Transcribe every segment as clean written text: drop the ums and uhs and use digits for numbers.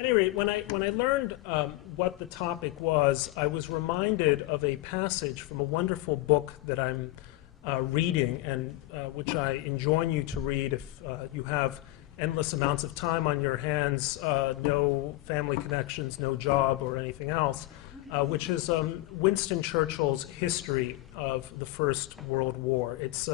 At any rate, when I learned what the topic was, I was reminded of a passage from a wonderful book that I'm reading, and which I enjoin you to read if you have endless amounts of time on your hands, no family connections, no job, or anything else, which is Winston Churchill's History of the First World War. It's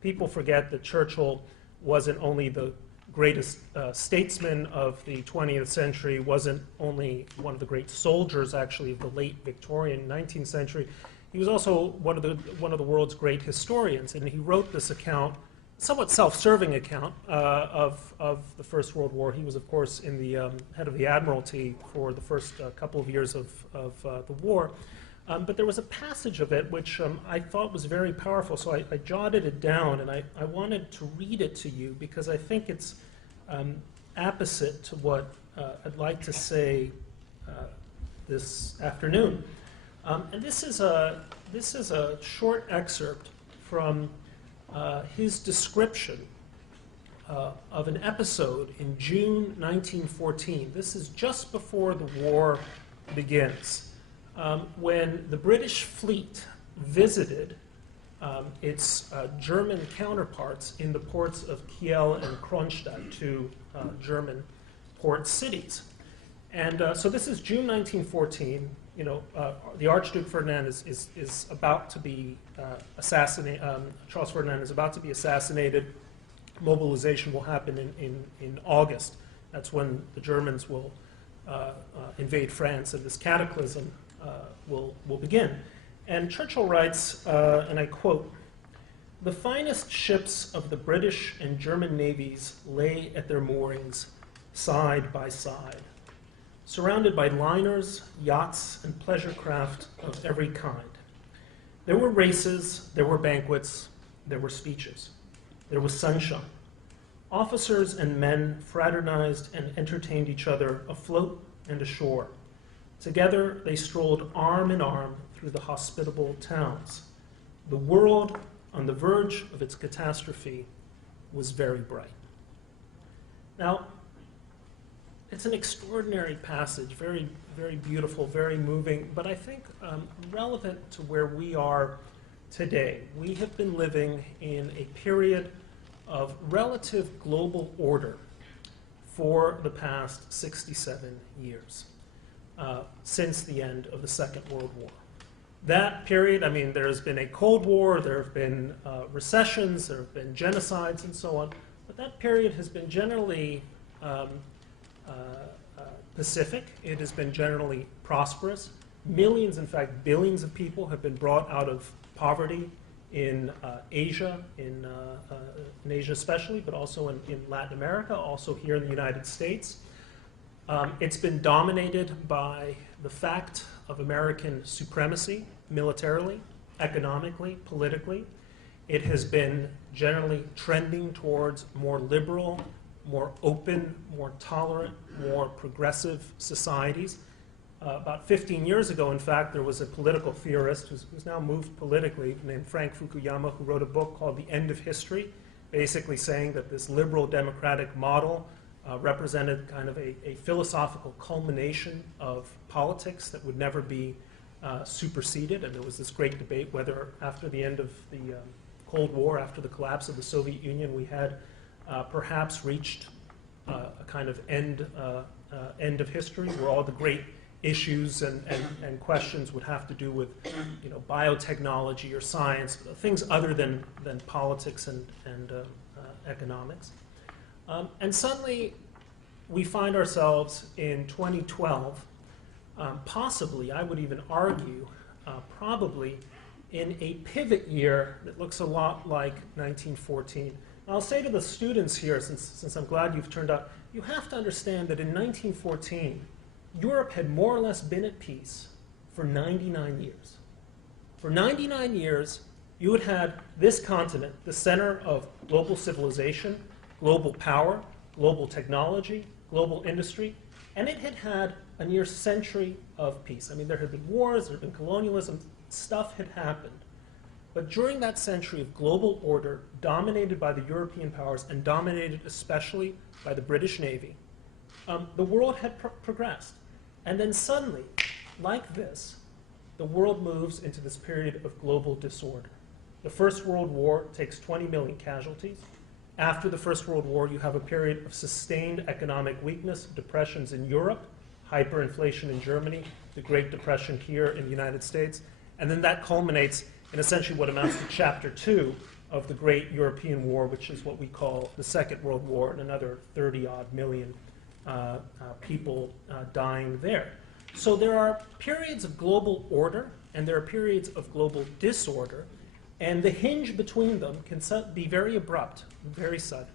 people forget that Churchill wasn't only the greatest statesman of the 20th century, wasn't only one of the great soldiers, actually, of the late Victorian 19th century. He was also one of the world's great historians, and he wrote this account, somewhat self-serving account of the First World War. He was, of course, in the head of the Admiralty for the first couple of years of the war. But there was a passage of it which I thought was very powerful, so I jotted it down, and I wanted to read it to you because I think it's apposite to what I'd like to say this afternoon. And this is a short excerpt from his description of an episode in June 1914. This is just before the war begins. When the British fleet visited its German counterparts in the ports of Kiel and Kronstadt, two German port cities. And so this is June 1914. You know, the Archduke Ferdinand is about to be assassinated. Charles Ferdinand is about to be assassinated. Mobilization will happen in August. That's when the Germans will invade France, and this cataclysm will begin. And Churchill writes, and I quote, "The finest ships of the British and German navies lay at their moorings side by side, surrounded by liners, yachts, and pleasure craft of every kind. There were races, there were banquets, there were speeches, there was sunshine. Officers and men fraternized and entertained each other afloat and ashore. Together they strolled arm in arm through the hospitable towns. The world, on the verge of its catastrophe, was very bright." Now, it's an extraordinary passage, very, very beautiful, very moving, but I think relevant to where we are today. We have been living in a period of relative global order for the past 67 years. Since the end of the Second World War. That period, I mean, there has been a Cold War, there have been recessions, there have been genocides and so on, but that period has been generally pacific. It has been generally prosperous. Millions, in fact, billions of people have been brought out of poverty in Asia, in Asia especially, but also in Latin America, also here in the United States. It's been dominated by the fact of American supremacy, militarily, economically, politically. It has been generally trending towards more liberal, more open, more tolerant, more progressive societies. About 15 years ago, in fact, there was a political theorist who's now moved politically named Frank Fukuyama, who wrote a book called The End of History, basically saying that this liberal democratic model represented kind of a philosophical culmination of politics that would never be superseded. And there was this great debate whether after the end of the Cold War, after the collapse of the Soviet Union, we had perhaps reached a kind of end of history where all the great issues and questions would have to do with, you know, biotechnology or science, things other than politics and economics. And suddenly, we find ourselves in 2012, possibly, I would even argue, probably in a pivot year that looks a lot like 1914. I'll say to the students here, since I'm glad you've turned out, you have to understand that in 1914, Europe had more or less been at peace for 99 years. For 99 years, you had had this continent, the center of global civilization, global power, global technology, global industry, and it had had a near century of peace. I mean, there had been wars, there had been colonialism, stuff had happened. But during that century of global order, dominated by the European powers and dominated especially by the British Navy, the world had progressed. And then suddenly, like this, the world moves into this period of global disorder. The First World War takes 20 million casualties. After the First World War, you have a period of sustained economic weakness, depressions in Europe, hyperinflation in Germany, the Great Depression here in the United States, and then that culminates in essentially what amounts to Chapter 2 of the Great European War, which is what we call the Second World War, and another 30-odd million people dying there. So there are periods of global order, and there are periods of global disorder, and the hinge between them can be very abrupt, very sudden.